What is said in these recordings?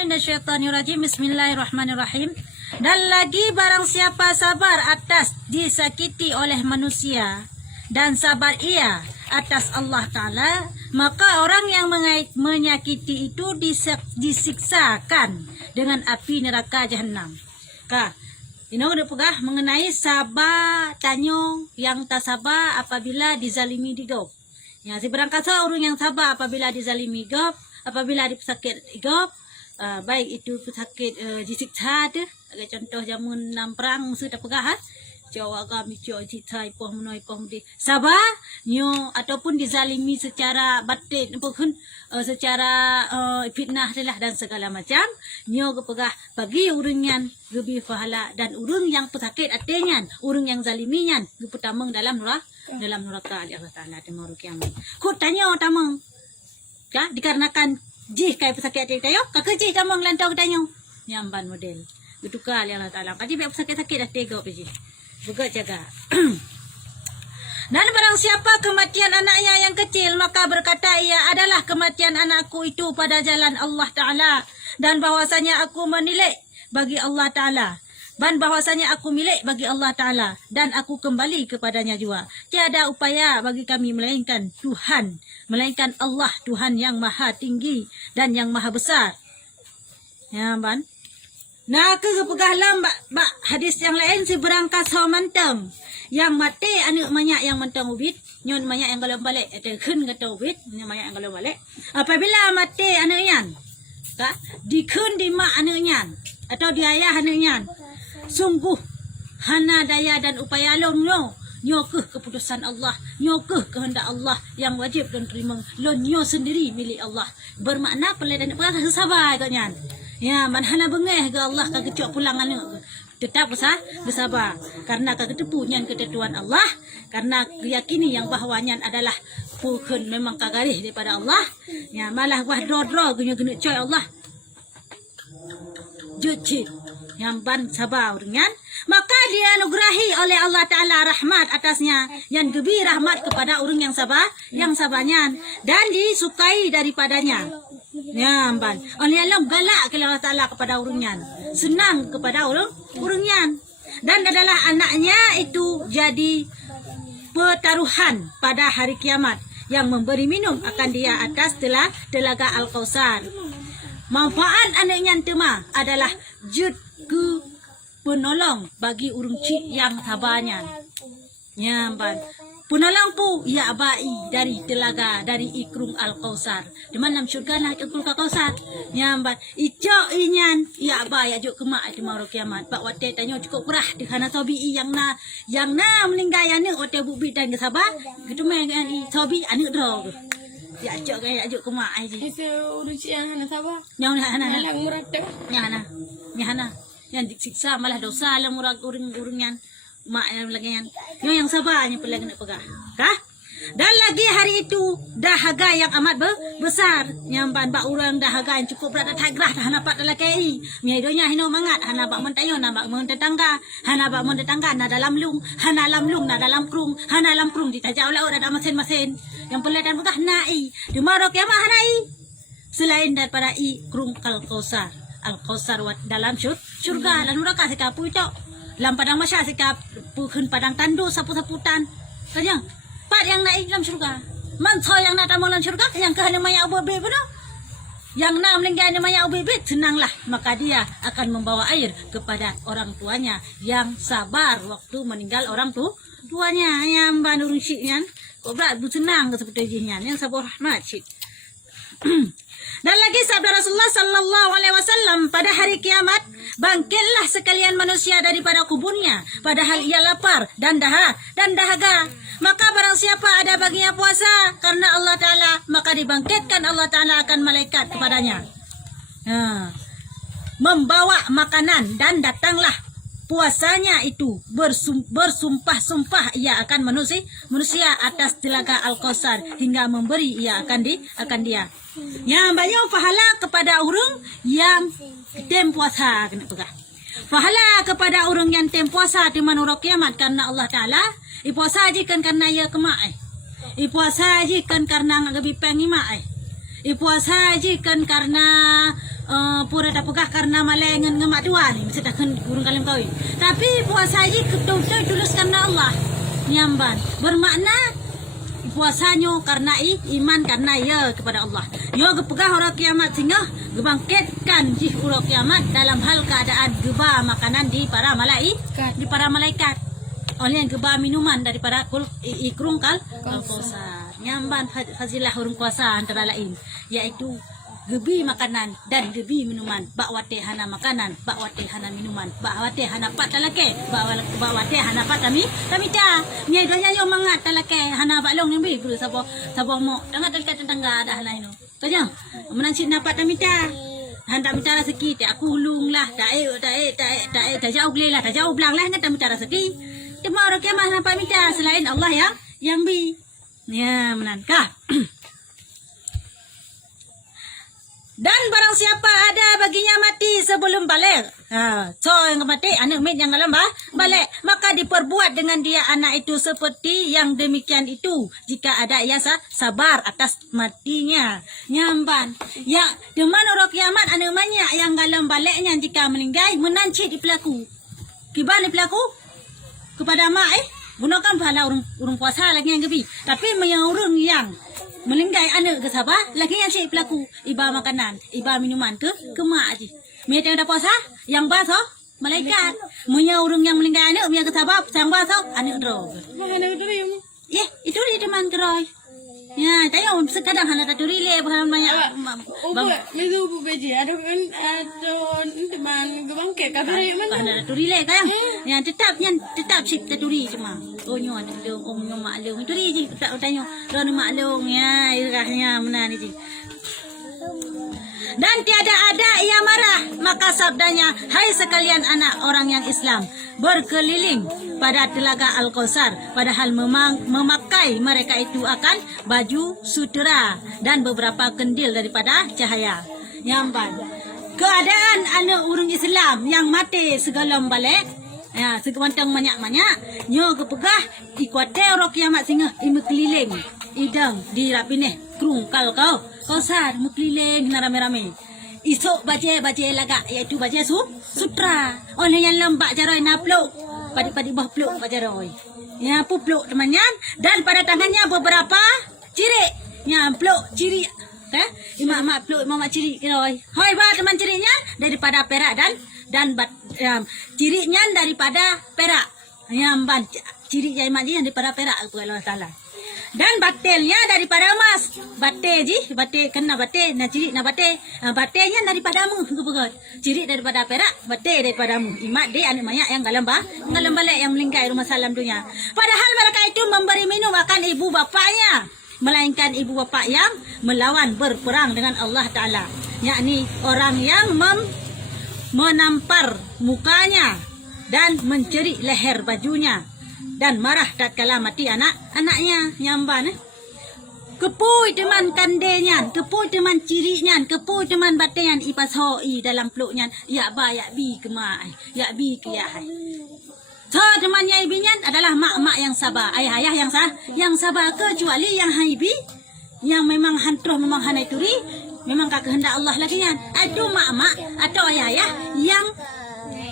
billahi minasyaitonirrajim. Bismillahirrahmanirrahim. Dan lagi barang siapa sabar atas disakiti oleh manusia dan sabar ia atas Allah Ta'ala, maka orang yang menyakiti itu disiksakan dengan api neraka Jahannam. Ini udah pegah mengenai sabar tanyo yang tak sabar apabila dizalimi digop. Ya, si berangkat orang yang sabar apabila dizalimi gop, apabila disakit gop, baik itu pesakit disiksa tu, contoh jamun nam perang musuh tak pegah, Jawa kami Jawa cita ipoh menoi ipoh di sabar nyo ataupun dizalimi secara batin bukan secara fitnah lah dan segala macam nyo kepegah bagi urungan lebih pahala dan urung yang pesakit artinya urung yang zaliminyan keputameng dalam neraka Allah Taala di maru kiamat. Ku tanya tameng ka dikarenakan jih kai pesakit hati kayo kakeji tameng lantau tanyo nyamban model gitu ka Allah Taala kaji be pesakit-sakit hati go peji juga jaga. Dan barang siapa kematian anaknya yang kecil, maka berkata ia adalah kematian anakku itu pada jalan Allah Ta'ala. Dan bahwasanya aku menilai bagi Allah Ta'ala. Dan bahwasanya aku milik bagi Allah Ta'ala. Dan aku kembali kepadanya juga. Tiada upaya bagi kami melainkan Tuhan. Melainkan Allah, Tuhan yang maha tinggi dan yang maha besar. Ya, Ban. Nah, kepegah lambak hadis yang lain si berangkat sama mantang. Yang mati anak banyak yang mantang ubit, nyon banyak yang kalau balik, ada kun kata ubit, banyak yang kalau balik. Apabila mati anaknya, dikun di mak anaknya atau di ayah anaknya, sungguh hana daya dan upaya long nyo keputusan Allah, nyo kehendak Allah yang wajib dan terima, nyo sendiri milik Allah. Bermakna peladan perang sabar katnya. Ya, manhana bengeh ke Allah ka kecok pulang anu. Tetap bersabar karena ketepunya ketentuan Allah, karena yakini yang bahawanya adalah bukan memang kagarih daripada Allah. Ya, malah wah dro guna coy Allah. Juci yang ban sabar dengan maka dia anugerahi oleh Allah Ta'ala rahmat atasnya yang gebi rahmat kepada orang yang sabarnya dan disukai daripadanya. Ya, ban. Oleh Allah galak ke Allah Ta'ala kepada orangnya, senang kepada orangnya, dan adalah anaknya itu jadi pertaruhan pada hari kiamat yang memberi minum akan dia atas telaga Al-Kausar. Manfaat anaknya tema adalah jud ke penolong bagi urung cik yang sabarnya. Ya, ban. Penolong pu ia abai dari telaga dari ikrung Al-Kausar. Di mana syurga lah ikrung Al-Kausar. Ya, ban. Icok inyan ia abai ajuk kemak di maru kiamat. Pak wate tanya cukup kurah di kana sobi yang na meninggal ane ote bubi dan kesabar. Gitu meh kan sobi ane drog. Ya cok kayak ajuk kemak aja. Itu urus yang hana sabar. Yang hana. Yang murata. Yang hana. Yang disiksa malah dosa lah murag urung-urungnya. Mak yang yang sabarnya pelagi nak pegah. Dan lagi hari itu dahaga yang amat besar yang bak orang dahaga yang cukup berat tagrah dah napak dalam KI. Miadonya hino mangat hana bak mentayo na bak mentetangga, hana bak mentetangga na dalam lung na dalam krung, hana dalam krung ditajau laut ada mesin-mesin. Yang pelatan pegah nai. Di marok kiamat hanai. Selain daripada krung Al-Kausar dalam syurga dan neraka sekapu itu. Dalam padang masya sikap bukan padang tandu sapu-saputan. Kanya, pat yang naik dalam syurga. Manso yang nak tamu dalam syurga yang ke hanya maya ubebe benar. Yang nak melingkar hanya maya ubebe senanglah, maka dia akan membawa air kepada orang tuanya yang sabar waktu meninggal orang tuanya yang banur syiknya. Kok berat senang seperti jinnya yang sabar rahmat syik. Dan lagi sabda Rasulullah sallallahu alaihi wasallam pada hari kiamat, bangkitlah sekalian manusia daripada kuburnya padahal ia lapar dan dahaga. Maka barang siapa ada baginya puasa karena Allah Ta'ala, maka dibangkitkan Allah Ta'ala akan malaikat kepadanya. Membawa makanan dan datanglah puasanya itu bersumpah-sumpah ia akan manusia atas telaga Al-Kausar hingga memberi ia akan dia. Yang banyak pahala kepada orang yang tem puasa kena pegah. Pahala kepada orang yang tem puasa di mana kiamat karena Allah Ta'ala. Puasa aja kan karena ia kemak. Puasa aja kan karena ngabi pengimak. Puasa aja kan karena pura tak pegah karena malengan ngemak tua ni mesti takkan urung kalim kau. Tapi puasa haji betul-betul tulus karena Allah. Nyamban bermakna puasanya karena iman karena ya kepada Allah. Yo gepegah orang kiamat sehingga gebangkitkan di orang kiamat dalam hal keadaan geba makanan di para malaikat. Oleh yang geba minuman daripada ikrung kausar. Nyamban fazilah orang puasa antara lain yaitu gebi makanan dan gebi minuman. Bak wate hana makanan, bak wate hana minuman, bak wate hana pat talake, bak wate hana pat tamita. Nyai donya yo mangat talake hana bak long ni bi guru sabo mo. Tengah dekat tetangga dah lain no. Tanya, menanci dapat tamita. Hendak bicara rezeki, tak aku hulung lah, tak jauh beli lah, tak jauh belang lah, hendak bicara rezeki. Cuma orang kiamat nampak minta selain Allah yang bi. Ya, menankah? Dan barang siapa ada baginya mati sebelum balik. So yang mati anak mit yang alam balik. Maka diperbuat dengan dia anak itu seperti yang demikian itu. Jika ada ia sabar atas matinya. Nyamban. Ya, deman orang kiamat anak banyak yang galam baliknya jika meninggal menanci di pelaku. Kiban di pelaku kepada mak gunakan pahala urung puasa lagi yang gebi. Tapi yang urung yang melinggai anak ke sabar lagi yang cik pelaku iba makanan iba minuman ke mak aje mereka yang dah puasa yang baso malaikat punya urung yang melinggai anak punya ke sabar yang baso anak drog ya itu dia teman keroy ya tayo sekadang hana taturi le bahan banyak Itu beji ada teman gebang ke kabari mana? hana taturi le kan yang tetap sip taturi cuma onyo ada onyo maklum itu dia je tak tanya don maklum ya irahnya mana ni je. Dan tiada ada ia marah, maka sabdanya, hai sekalian anak orang yang Islam, berkeliling pada telaga Al-Kausar, padahal memakai mereka itu akan baju sutera dan beberapa kendil daripada cahaya. Nyamban. Keadaan anak orang Islam yang mati segala balik, ya, segantang banyak-banyak, nyo kepegah, ikuate orang kiamat singa, ime keliling, idang, di rapineh, krungkal Kausar mukliling na rame-rame. Isok baje laga iaitu baje sutra. Oleh yang lembak jaroy napluk. Padi-padi bah pluk bajaroy. Ya pupluk temannya dan pada tangannya beberapa ciri. Ya pluk ciri. Mak pluk mak ciri roy. Hoi ba teman cirinya daripada perak dan cirinya daripada perak. Yang ban ciri jai mak yang daripada perak Allah Taala. Dan batelnya daripada emas. Bate kena bate, na ciri na bate. Batenya daripadamu kepegat. Ciri daripada perak, bate daripadamu. Imat dia anak banyak yang galam balik yang melingkai rumah salam dunia. Padahal mereka itu memberi minum akan ibu bapaknya, melainkan ibu bapak yang melawan berperang dengan Allah Taala. Yakni orang yang menampar mukanya dan menceri leher bajunya. Dan marah tatkala mati anaknya nyamban kepui teman kandenya, kepui teman cirinya, kepui teman batean ipas hoi dalam peluknya ya ba ya bi kemai ya bi ke ya hai. So temannya ibinya adalah mak-mak yang sabar, ayah-ayah yang sabar kecuali yang haibi yang memang hantruh memang hanai turi memang kak kehendak Allah lagi kan. Aduh mak-mak atau ayah-ayah yang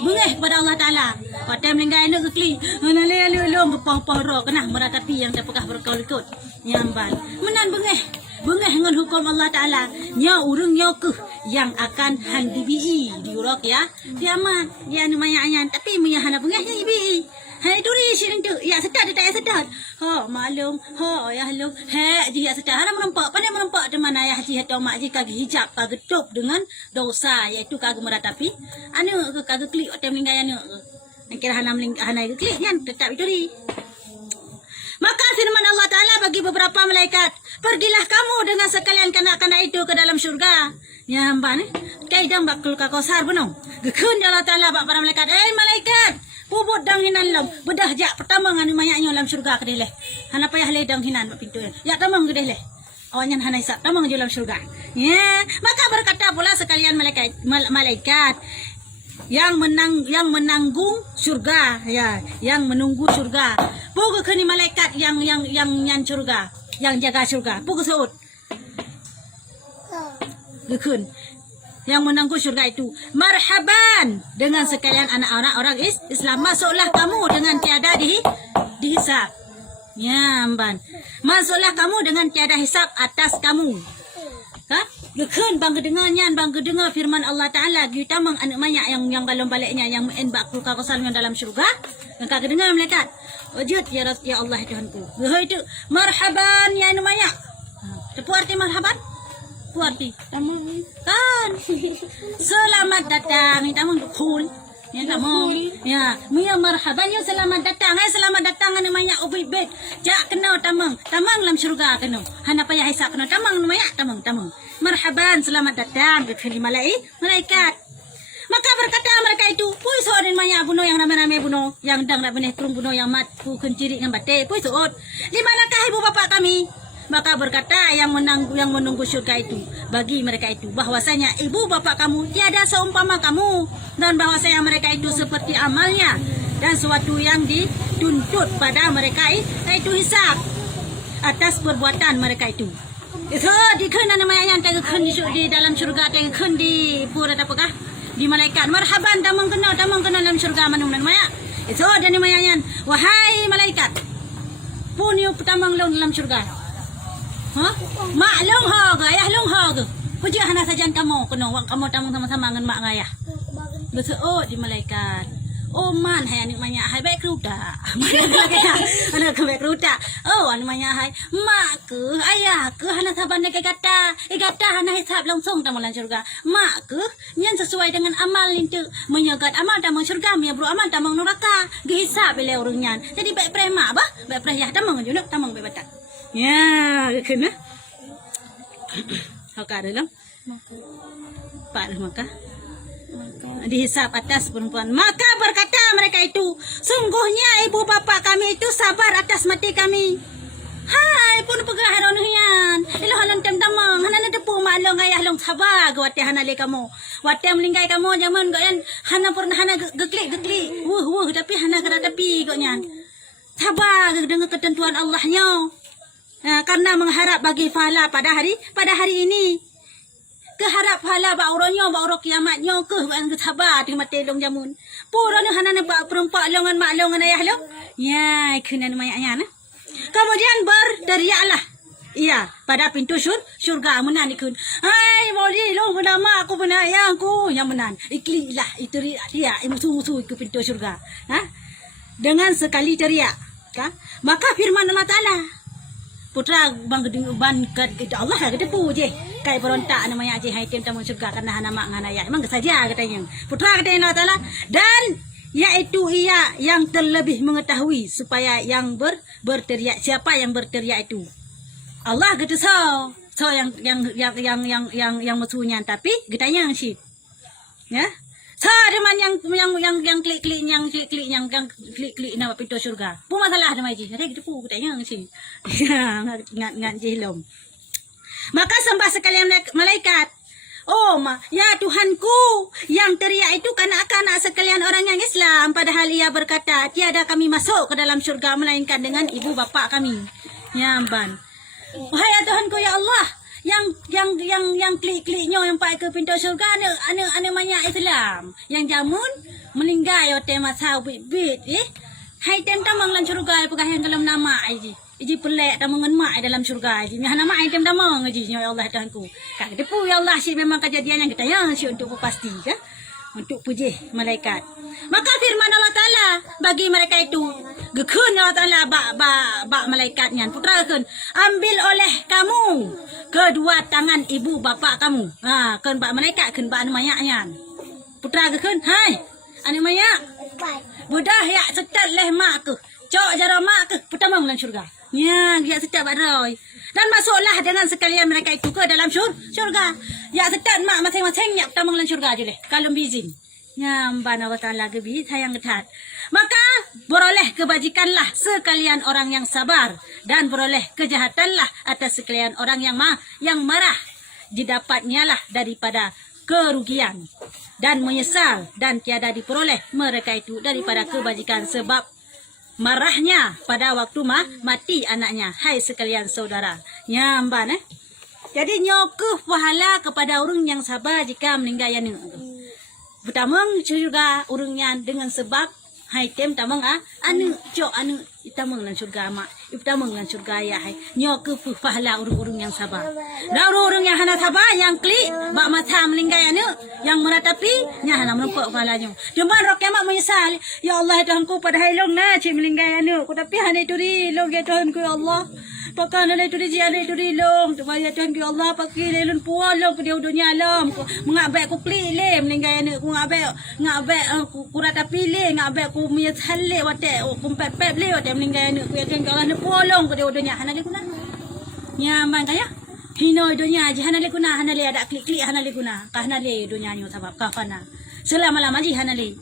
bengeh kepada Allah Ta'ala. Pada melinggai anak kekli. Menalai alung kepang-pang roh. Kena meratapi yang terpegah berkau-likut. Nyambal. Menan bengeh. Bengeh dengan hukum Allah Ta'ala. Nya urung nyokuh yang akan handibi'i. Diurok ya. Diamat. Ya numayan. Tapi menyahana bengehnya ibi. Hai duri sini tu. Ya sedar dia tak ya sedar. Ha maklum. Ha ya halum. He dia sedar. Hana menampak. Pandai menampak teman ayah haji atau mak haji kaki hijab kaki tup dengan dosa iaitu kaki meratapi. Anu ke kaki klik atau melingkai anu. Kira hana melingkai klik kan tetap duri. Maka firman Allah Ta'ala bagi beberapa malaikat, pergilah kamu dengan sekalian kanak-kanak itu ke dalam syurga. Ya hamba ni. Kaidang bakul kakosar benar. Gekun Allah Ta'ala bak para malaikat. Malaikat. Pubut dang hinan lam. Bedah jak pertama nganu mayaknya dalam syurga ke dileh. Hana payah le dang hinan pintu. Ya tamang ke dileh. Awaknya hana isak tamang dalam syurga. Ya, maka berkata pula sekalian malaikat yang menanggung surga ya, yang menunggu surga. Pugu kini malaikat yang surga, yang jaga surga. Pugu seut. Gekun. yang menunggu syurga itu. Marhaban dengan sekalian anak-anak orang Islam. Masuklah kamu dengan tiada dihisap. Ya, Amban. Masuklah kamu dengan tiada hisap atas kamu. Ha? Gekun bang kedengarnya, bang kedengar firman Allah Ta'ala. Kita mang anak banyak yang balon baliknya, yang main bakul kakosal yang dalam syurga. Yang kau dengar malaikat. Wajud ya Allah Tuhanku. Itu marhaban ya anak banyak. Apa arti marhaban? Apa arti? Tamang. Kan. Selamat datang. Minta mong cool. Ya tamang. Ya, Mia marhaban ya selamat datang. Hai selamat datang anu banyak ubit bet. Jak kena tamang. Tamang dalam syurga kena. Hana payah hisap kena tamang anu banyak tamang. Marhaban selamat datang ke malaikat. Maka berkata mereka itu, pui soodin banyak bunuh yang ramai-ramai bunuh, yang dang nak benih turun bunuh yang mat pu kenciri dengan bate, pui sood. Di manakah ibu bapa kami? Maka berkata yang menunggu syurga itu bagi mereka itu bahwasanya ibu bapa kamu tiada seumpama kamu dan bahwasanya mereka itu seperti amalnya dan suatu yang dituntut pada mereka itu hisab atas perbuatan mereka itu. Itu dikena namanya yang tegekan di dalam syurga, tegekan di pura apakah di malaikat. Marhaban tamang kena dalam syurga manung namanya. Itu ada namanya wahai malaikat. Punyo tamang long dalam syurga. Ha? Mak long haga, ayah long haga. Puji hana sajan kamu kena wang kamu tamang sama-sama dengan mak ngayah. Betul di malaikat. Oh man hai anak manya hai baik ruda. Anak ke baik ruda. Oh anak manya hai mak ke ayah ke hana saban dekat kata. Kata hana hisab langsung dalam syurga. Mak ke yang sesuai dengan amal itu menyegat amal dalam syurga, ya bro amal dalam neraka. Gehisab bila orangnya. Jadi baik prema bah, baik praya tamang junuk tamang baik batak. Ya, kena. Haka dalam. Pak maka dihisap atas perempuan. Maka berkata mereka itu, sungguhnya ibu bapa kami itu sabar atas mati kami. Hai pun pegah haronuhian. Ilo halon tamang, hana depu malong ayah long sabar gawate hana le kamu. Wate melingkai kamu zaman gayan hana pernah hana geklik. Tapi hana kena tapi goknya. Sabar dengan ketentuan Allahnya. Karena mengharap bagi pahala pada hari ini. Keharap pahala bauronya bauro kiamatnya ke ban sabar di mati long jamun. Purana hana nampak perempuan longan mak longan ayah lo. Ya, kena mayaknya nah. Kemudian berteriaklah. Iya, pada pintu syurga menan ikun. Hai, boleh lo bernama aku benar ayahku yang menan. Iklilah itu dia musuh-musuh ke pintu syurga. Ha? Dengan sekali teriak, kan? Maka firman Allah Taala putra bang gedung ban kat Allah lah kata pu je kai berontak namanya je hai tem tamu syurga karena hana mak ngana ya emang saja katanya putra kata Allah Taala dan yaitu ia yang terlebih mengetahui supaya yang berteriak siapa yang berteriak itu Allah kata so yang musuhnya tapi katanya sih ya so deman yang klik nama pintu syurga. Pu masalah nama ji. Ada gitu pu katanya sih. Ngat jilom. Maka sembah sekalian malaikat. Oh ya Tuhanku, yang teriak itu kanak-kanak sekalian orang yang Islam, padahal ia berkata tiada kami masuk ke dalam syurga melainkan dengan ibu bapa kami. Ya ban. Wahai ya Tuhanku ya Allah, yang klik-kliknya yang pakai ke pintu syurga ane banyak Islam yang jamun meninggal yo tema sawit bit hai tem tamang lan syurga pegah yang dalam nama iji pelek tamang mak dalam syurga iji hana mak tem tamang iji ya Allah Tuhanku kak depu ya Allah sih memang kejadian yang kita ya sih untuk pasti kan untuk puji malaikat. Maka firman Allah Ta'ala bagi mereka itu gekun Allah Ta'ala bak malaikatnya putra gekun ambil oleh kamu kedua tangan ibu bapa kamu. Kan bak malaikat kan bak namanya putra gekun hai ane maya budah ya setat leh mak ke cok jara mak ke pertama bulan syurga ya dia setat bak roy dan masuklah dengan sekalian mereka itu ke dalam syurga. Ya setat mak masing-masing ya pertama bulan syurga je leh kalau bizin ya mbana wa ta'ala gebi sayang ketat. Maka beroleh kebajikanlah sekalian orang yang sabar dan beroleh kejahatanlah atas sekalian orang yang marah didapatnya lah daripada kerugian dan menyesal dan tiada diperoleh mereka itu daripada kebajikan sebab marahnya pada waktu mati anaknya. Hai sekalian saudara ya mbak Jadi nyokuh pahala kepada orang yang sabar jika meninggal yang pertama syurga orangnya dengan sebab hai tem tamang anu itamang nan syurga mak itamang nan syurga ya hai nyokuh pahala orang-orang yang sabar. Dan orang-orang yang hana sabar yang klik bak mata meninggal yang meratapi nya hana menumpuk pahalanya. Cuma roh kiamat menyesal, ya Allah Tuhanku pada hailong na cik meninggal ku tapi hana itu rilong ya Tuhanku ya Allah. Pakai nilai tu dia nilai tu long tu bayar Tuhan ya Allah pakai lelun pualong ke dia dunia alam mengabek ku klik le meninggal ku ngabek ku rata pilih ngabek ku mia halle wate ku pep le wate meninggal ku ya Tuhan Allah ne pualong ke dia dunia hana le kuna nyaman kaya hino dunia je hana le kuna hana le ada klik hana le kuna ka hana le dunia nyo sabab kafana selama-lama ji hana le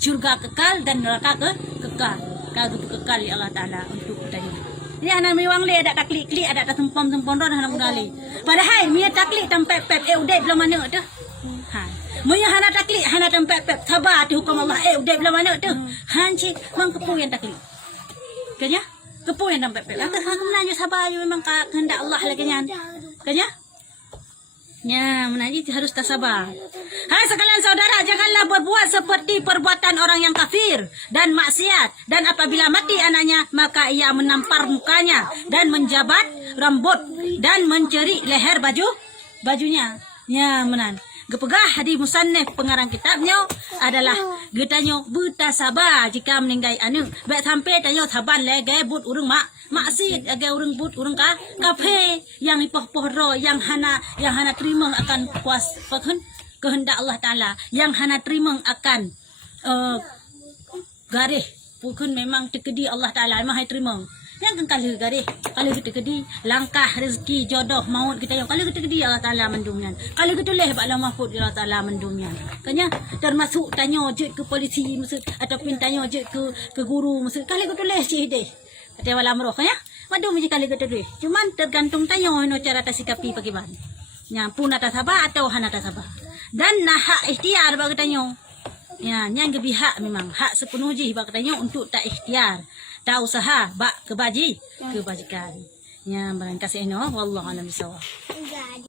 surga kekal dan neraka kekal kagum kekal ya Allah Taala untuk kita. Ini anak miwang le ada taklik ada tempom ron anak mudali. Padahal mia taklik tempat pep udah belum mana tu. Ha. Mia hana taklik hana tempat pep sabar tu hukum Allah udah belum mana tu. Hanci mang kepu yang taklik. Kanya? Kepu yang tempat pep. Kata hang menanya sabar you memang kehendak Allah lagi nyan. Kanya? Ya, menanti harus sabar. Hai sekalian saudara, janganlah berbuat seperti perbuatan orang yang kafir dan maksiat. Dan apabila mati anaknya, maka ia menampar mukanya dan menjabat rambut dan menceri leher bajunya. Ya, menan. Gepegah di musannif pengarang kitabnya adalah getanyo buta sabar jika meninggal anu. Baik sampai tanyo saban le but urang maksud aga urang but urang kafe yang ipoh ro yang hana terima akan puas kehendak Allah Taala yang hana terima akan garih bukan memang tekedi Allah Taala memang terima yang kan kalau kita kedi langkah rezeki jodoh maut kita yang kalau kita kedi Allah Taala mendumnya kalau kita leh bak mahfud Allah Taala mendumnya kanya termasuk tanya je ke polisi maksud ataupun tanya je ke guru maksud kalau kita leh cih deh kata wala amroh kanya madum je kalau kita deh cuman tergantung tanya no cara tasikapi bagaimana yang pun atas sabar atau hana atas sabar dan hak ikhtiar bagi tanya ya yang gebihak memang hak sepenuh je bagi tanya untuk tak ikhtiar tak usaha bak kebajikan. Ya, barang kasih no wallahu alam bisawab.